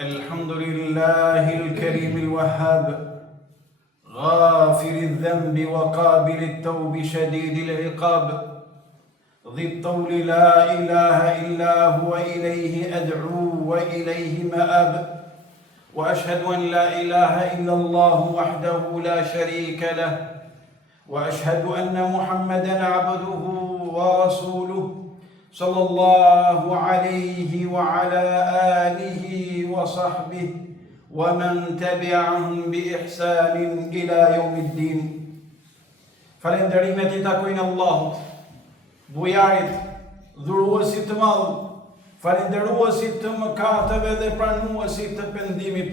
الحمد لله الكريم الوهاب غافر الذنب وقابل التوب شديد العقاب ذي الطول لا إله إلا هو إليه أدعو وإليه مآب وأشهد أن لا إله إلا الله وحده لا شريك له وأشهد أن محمدًا عبده ورسوله صلى الله عليه وعلى آله وصحبه ومن تبعهم بإحسان إلى يوم الدين. Falenderimet I takojnë Allahut, bujarit, dhuruesit të madh, falenderuesit të mëkateve dhe pranuesit të pendimit,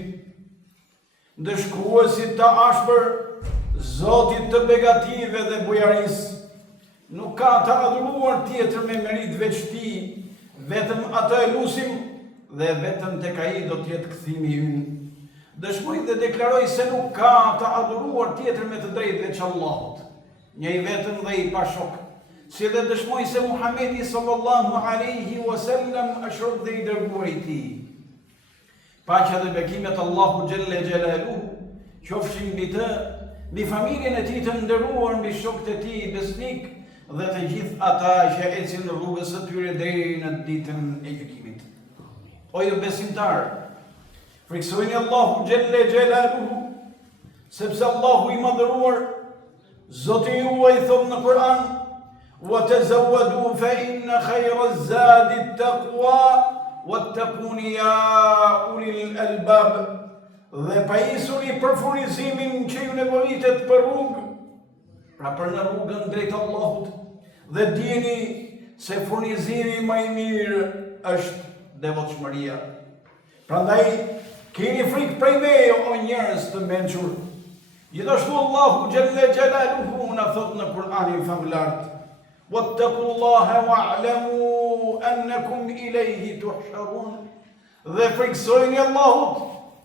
ndëshkruesit të ashpër, Zotit të begative dhe bujarisë. Nuk ka të adhuruar tjetër me merit veç Ti, vetëm atë e lusim dhe vetëm tek Ai do t'jetë kthimi ynë. Dëshmoj dhe deklaroj se nuk ka të adhuruar tjetër me të drejtë veç Allahut, njëi vetëm dhe I pashok. Si dhe dëshmoj se Muhamedi sallallahu alaihi wasallam është rob dhe I dërguar I Tij. Paqja dhe bekimet Allahu xhelle xhelaluhu qofshin mbi të, mbi familjen e Tij të nderuar, mbi shokët e Tij besnik dhe të gjithë ata që ecin në rrugës së tyre deri në ditën e gjykimit. O ju besimtar, friksojini Allahu xhelle xhelaluhu, sepse Allahu I madhëruar, Zoti juaj thot në Kur'an: "Wa tazawwadu fa inna khayra az-zadi at-taqwa wattaquni ya ulil albab." Dhe pajisuni për furnizimin që ju nevojitet për rrugë, pra për në rrugën drejt Allahut, dhe dijeni se furnizimi më I mirë është devotshmëria. Prandaj keni frikë prej meje, o njerëz të mençur. Gjithashtu Allahu xhelle xhelaluhu na thot në Kur'anin famulart: "Wattaqullaha wa'lamu annakum ilayhi tuhsharun." Dhe friksojeni Allahut,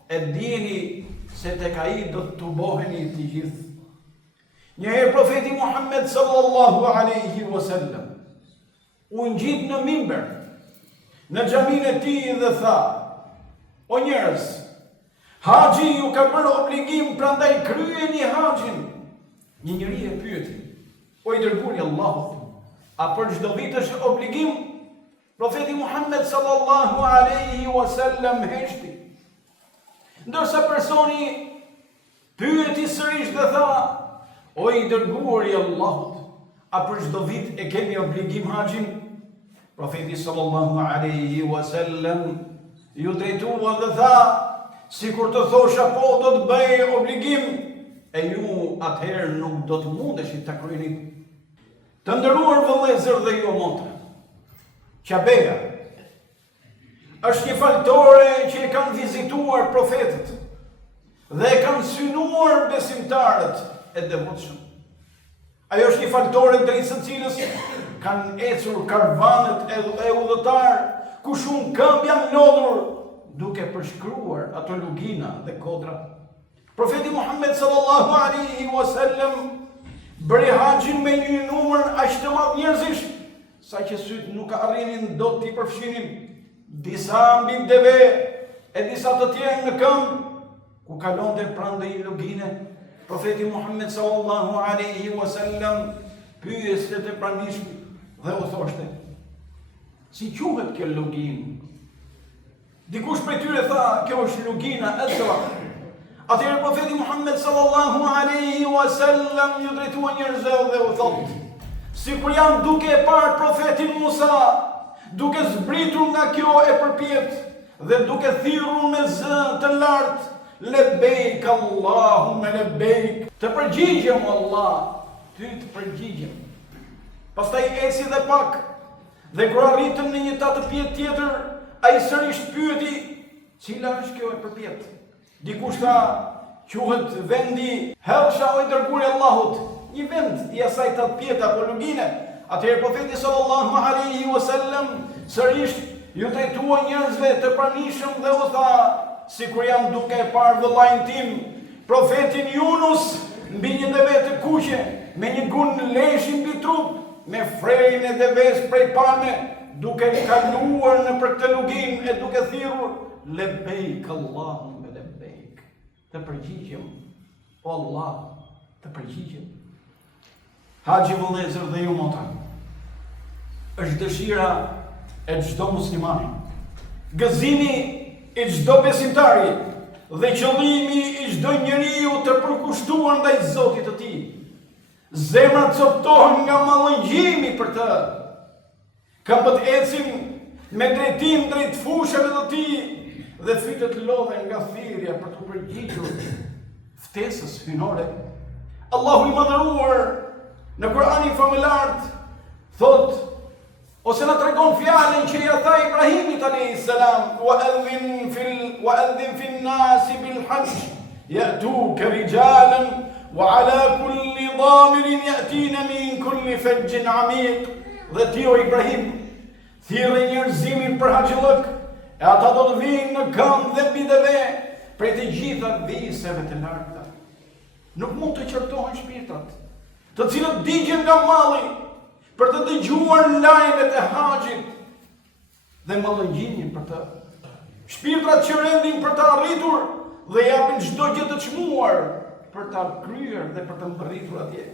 e dijeni se tek Ai do të tuboheni të gjithë. Njëherë profeti Muhammed sallallahu alaihi wasallam u ngjit në mimber në xhamin e tij dhe tha: "O njerëz, haxhi ju ka bërë obligim, prandaj kryeni haxhin." Një njeri e pyeti: "O I dërguari I Allahut, a për çdo vit është obligim?" Profeti Muhammed sallallahu alaihi wasallam heshti, ndërsa personi pyeti sërish dhe tha: "O I dërguari I Allahut, a për çdo vit e kemi obligim haxhin?" Profeti sallallahu alaihi wasallam ju drejtua dhe tha: "Sikur të thosha po do të bëj obligim, e ju atëherë nuk do të mundeshit ta kryeni." Të nderuar vëllezër dhe ju motra, Qabeja është një faltore që e kanë vizituar profetët dhe e kanë synuar besimtarët e devotshëm. Ajo është një faltore drejt së cilës kanë ecur karavanet e udhëtar, ku shumë këmbë janë lodhur duke përshkruar ato lugina dhe kodra. Profeti Muhammed sallallahu alaihi wasallam bëri haxhin me një numër aq të madh njerëzish, sa që syt nuk arrinin dot t'i përfshinin, disa mbi deve e disa të tjerë në këmbë, ku kalonte pranë një lugine. Profeti Muhammed sallallahu alaihi wasallam pyeste të pranishëm dhe u thoshte: "Si quhet kjo lugin?" Dikush prej tyre tha: "Kjo është lugina Azra." Atëherë profeti Muhammed sallallahu alaihi wasallam ju drejtua njerëzve dhe u thot: "Sikur janë duke e parë profetin Musa, duke zbritur nga kjo e përpjet dhe duke thirrur me zë të lartë: Lebejk Allahumme lebejk." Të përgjigjem Allah, ty të përgjigjem. Pastaj eci dhe pak, dhe kur arritën në një tatëpjet tjetër, ai sërish pyeti: "Cila është kjo e përpjet?" Dikush tha: "Quhet vendi Helsha, o I dërguari I Allahut." Një vend I asaj tatëpjete apo lugine. Atëherë profeti sallallahu alaihi wasallam sërish ju drejtua njerëzve të pranishëm dhe u tha: "Sikur jam duke e parë vëllain tim, profetin Yunus, mbi një deve të kuqe, me një gun leshi mbi trup, me frejnë e deves prej palme, duke kaluar në për këtë lugim e duke thirrur: lebejk Allahumma lebejk. Të përgjigjem, o Allah, të përgjigjem. Haxhi vëllezër dhe ju motra, është dëshira e çdo muslimani, gëzimi i çdo besimtari dhe qëllimi i çdo njeriu të përkushtuar ndaj Zotit të tij. Zemrat coptohen nga mallëngjimi për të. Këmbët ecin me drejtim drejt fushave të tij dhe fytyrët lodhen nga thirrja për të përgjigjur ftesës hynore. Allahu i madhëruar në Kur'anin famëlart thot, ose na tregon fjalën që ja tha Ibrahimit alayhis salam, wa adhin fil nasi bil hajj ya'tuka rijalan wa ala kulli dhamirin ya'tina min kulli fajjin amiq. Dhe ti o Ibrahim, thirrë njerëzimin për haxhillëk, e ata do të vinë në këmbë dhe bideve prej të gjitha viseve të larta. Nuk mund të qortohen shpirtrat, të cilët digjen nga malli për të dëgjuar lajmet e haxhit dhe mallëngjimin për të. Shpirtrat që rendin për të arritur dhe japin çdo gjë të çmuar për ta kryer dhe për të mbërritur atje.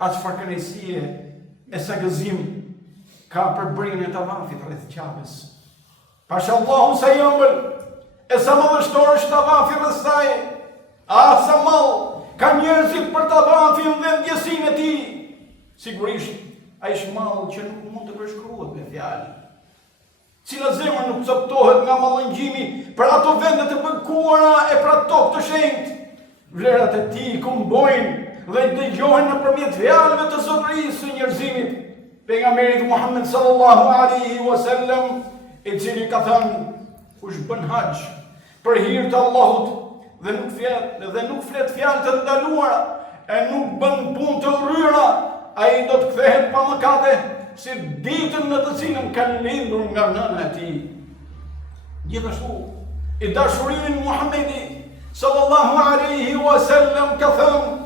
Atë çfarë kënaqësie e sa gëzim ka për brinën e tavafit rreth Ka'bes. Pashallahu sa i ëmbël, e sa madhështor është tavafi rreth saj, sa mall ka njerëzit për tavafin dhe ndjesinë e tij. Sigurisht, ai shmall që nuk mund të përshkruhet me fjalë. Cila zemër nuk coptohet nga mallëngjimi për ato vende të bekuara e për ato tokë të shenjtë. Vlerat e tij kumbojnë dhe dëgjohen nëpërmjet fjalëve të zotërisë së njerëzimit. Pejgamberi Muhammed sallallahu alaihi wasallam, i cili ka thënë, kush bën haxh për hir të Allahut dhe nuk flet fjalë të ndaluara e nuk bën punë të urryra, ai do të kthehet pa mëkate si ditën në të cilën ka lindur nga nëna e tij. Gjithashtu, i dashuri Muhamedi sallallahu alaihi wasallam ka thënë,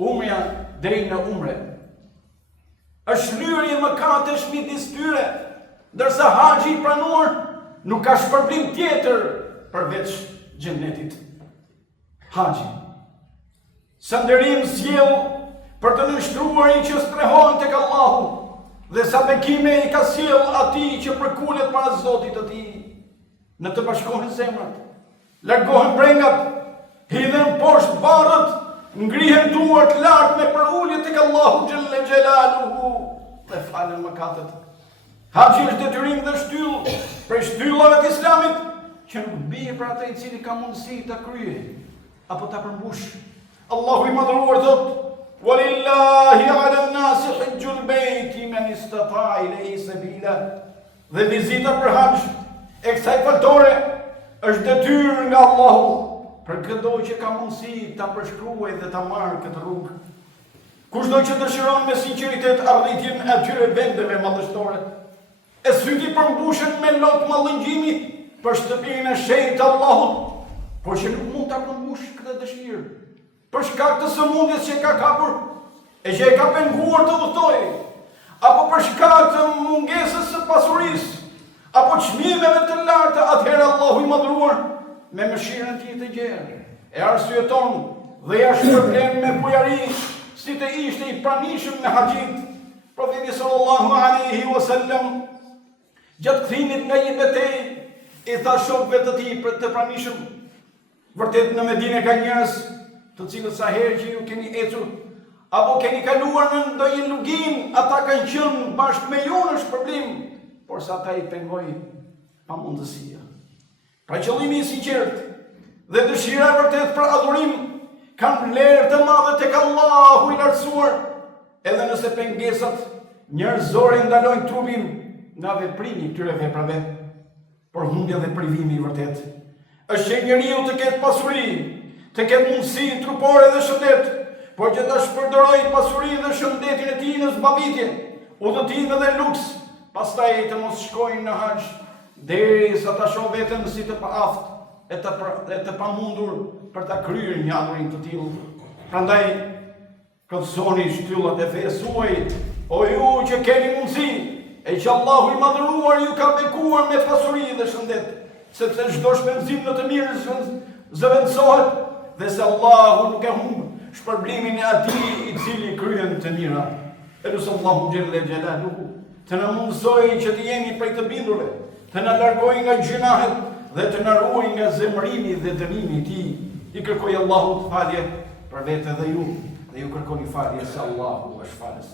umja deri në umre është lyrje mëkatesh midis tyre, ndërsa haxhi i pranuar nuk ka shpërblim tjetër përveç xhenetit. Haxhi sa nderim sjell për të nështruarin që strehohen tek Allahu dhe sa bekime i ka sjell atij që përkulet para Zotit të tij. Në të bashkohen zemrat, largohen brengat, hidhen poshtë barrët, ngrihen duart lart me përulje tek Allahu xhalla xhelaluhu dhe falen mëkatet. Haxhi është detyrim dhe shtyllë prej shtyllave të Islamit që nuk bie për atë i cili ka mundësi ta kryejë apo ta përmbush. Allahu i madhëruar thot: "Walillahi 'ala an-nasi hajjul bayti man istata'a ilayhi sabila." Dhe vizita për haxh e kësaj faltore është detyrë nga Allahu për çdo që ka mundësi ta përshkruajë dhe ta marrë këtë rrugë. Kushdo që dëshiron me sinqeritet arritjen e atyre vendeve madhështore, e syti përmbushet me lot mallëngjimi për shtëpinë e shenjtë të Allahut, por që nuk mund ta përmbush këtë dëshirë për shkak të sëmundjes që ka kapur e që e ka penguar të udhtojë, apo për shkak të mungesës së pasurisë, apo çmimeve të larta, atëherë Allahu i madhëruar me mëshirën e tij të gjerë e arsyeton dhe ja shpërblen me bujari si të ishte i pranishëm me haxhit. Profeti sallallahu alaihi wasallam gjatë kthimit nga një betejë i tha shokëve të tij për të pranishëm: vërtet në Medinë ka njerëz të cilët sa herë që ju keni ecur apo keni kaluar në ndonjë lugin, ata kanë qenë bashkë me ju në shpërblim, por sa ata i pengoi pamundësia. Pra qëllimi i sinqert dhe dëshira e vërtet për adhurim kanë vlerë të madhe tek Allahu i lartësuar, edhe nëse pengesat njerëzore ndalojnë trupin nga veprimi i këtyre veprave, por humbja dhe privimi i vërtet është që njeriu të ketë pasuri, të ketë mundësi trupore dhe shëndet, por që ta shpërdorej pasurinë dhe shëndetin e tij në zbavitje, udhëtime dhe luks, pastaj të mos shkojnë në haxh derisa ta shoh veten si të paaft e të pamundur për ta kryer një adhurim të tillë. Prandaj kërconi shtyllat e fesë suaj, o ju që keni mundësi, e që Allahu i madhëruar ju ka bekuar me pasuri dhe shëndet. sepse çdo shpenzim në të mirë zëvendësohet dhe se Allahu nuk e humb shpërblimin e atij i cili kryen të mira. Elusi Allahu xhelle xhelaluhu të na mundsojë që të jemi prej të bindurve, të na largojë nga gjunahet dhe të na ruajë nga zemrimi dhe dënimi i tij. I kërkoj Allahut falje për vete dhe ju kërkoni falje se Allahu është falës.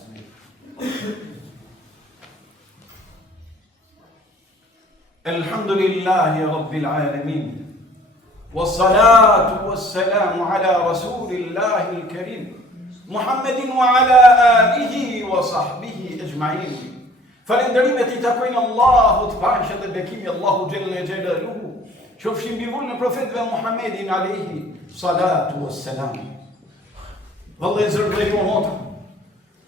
Elhamdulillahi Rabbil Alamin. Wassalatu wassalamu ala Rasulillahi al-Karim Muhammedin wa ala alihi wa sahbihi ajma'in. Falënderimet i takojnë Allahut, paqja dhe bekimi Allahu xhelle xhelaluhu qofshin mbi vullën e profetëve Muhammedin alayhi salatu wassalam. Vëllezër dhe motra,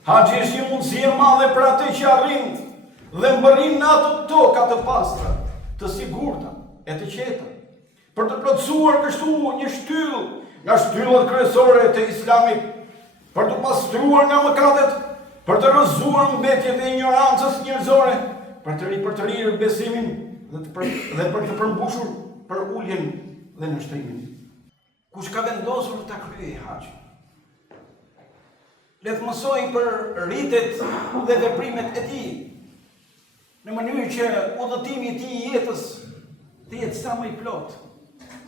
haxhi është një mundësi e madhe për atë që arrin dhe mbërrin në ato toka të pastra, të sigurta e të qeta, për të plotësuar kështu një shtyllë nga shtyllat kryesore të Islamit, për të pastruar nga mëkatet, për të rrëzuar mbetjet e ignorancës njerëzore, për të ripërtërirë besimin dhe për të përmbushur për uljen dhe nështrimin. Kush ka vendosur ta kryejë haxhin, le të mësoj për rritet dhe veprimet e tij, në mënyrë që udhëtimi i tij i jetës të jetë sa më i plot,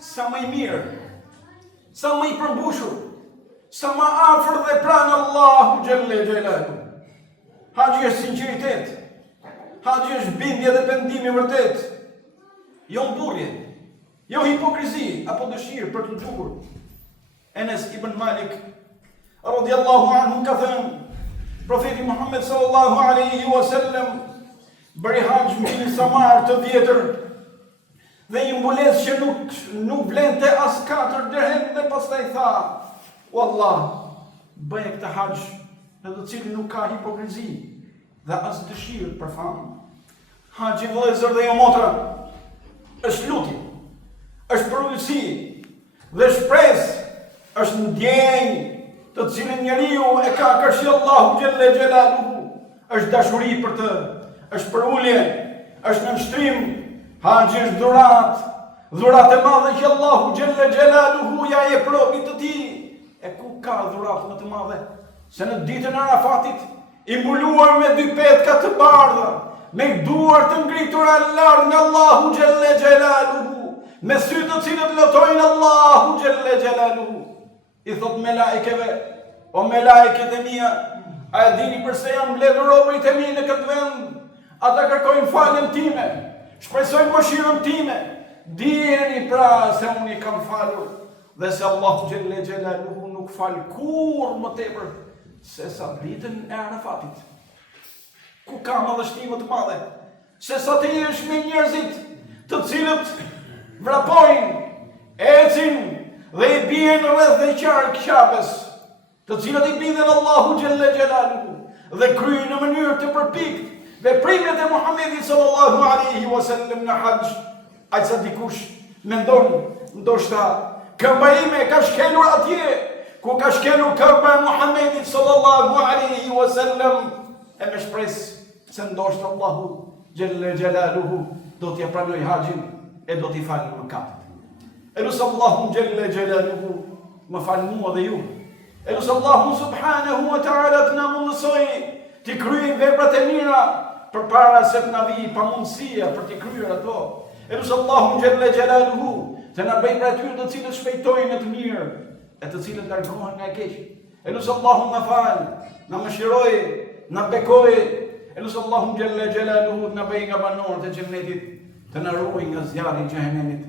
sa më i mirë, sa më i përmbushur, sa më afër dhe pranë Allahu xhelle xhelaluhu. Haxhi është sinqeritet, haxhi është bindje dhe pendim i vërtet, jo mburrje, jo hipokrizi apo dëshirë për të gjuhur. Enes ibn Malik radhiyallahu anhu ka thënë, profeti Muhammed sallallahu alaihi wasallam bëri haxh me një samar të vjetër dhe një mbulesë që nuk vlente as 4 dirhem dhe pastaj tha, wallah, bëj këtë haxh në të cilin nuk ka hipokrizi dhe as dëshirë për famë. Haxhi, vëllezër dhe jo motra, është lutje, është përullësi dhe shpresë, është ndjenjë të cilin njeriu e ka kërshi Allahu xhelle xhelaluhu, është dashuri për të, është përullje, është nënshtrim. Haxhi është dhurat e madhe që Allahu xhelle xhelaluhu ja jep robit të tij. E ku ka dhurat më të madhe se në ditën e Arafatit, i mbuluar me 2 petka të bardha, me duar të ngritura larg nga Allahu xhelle xhelaluhu, me sy të cilët lutojnë Allahu xhelle xhelaluhu. I thot melaikeve, o melaiket e mia, a e dini përse janë mbledhur robërit e mi në këtë vend? Ata kërkojnë faljen time, shpresojnë mëshirën time. Dijeni pra se unë i kam falur dhe se Allahu xhelle xhelaluhu nuk fal kurrë më tepër se sa ditën e Arafatit. Ku ka madhështi më të madhe se sa të jesh me njerëzit të cilët vrapojnë, ecin dhe i bien rreth dhe qark Ka'bes, të cilët i bindën Allahu xhelle xhelaluhu dhe kryejnë në mënyrë të përpikt veprimet e Muhamedit sallallahu alaihi wasallam në haxh. Ai sa dikush mendon, ndoshta këmba ime ka shkelur atje ku ka shkelur këmba e Muhamedit sallallahu alaihi wasallam, e me shpresë se ndoshta Allahu xhelle xhelaluhu do t'ja pranoj haxhin e do t'i falë mëkatet. Elusi Allahu xhelle xhelaluhu më fal mua dhe ju. Elusi Allahu subhanahu wa ta'ala të na mundsojë të kryejmë veprat e mira përpara se të na vijë pamundësia për të kryer ato. Elusi Allahu xhelle xhelaluhu të na bëjë prej atyre të cilët shpejtojnë në të mirë e të cilët largohen nga e keqja. Elusi Allahu na fal, na mëshiroj, na bekoj. Elusi Allahu xhelle xhelaluhu të na bëjë nga banorët e xhennetit, të na ruajë nga zjarri i xhenemit.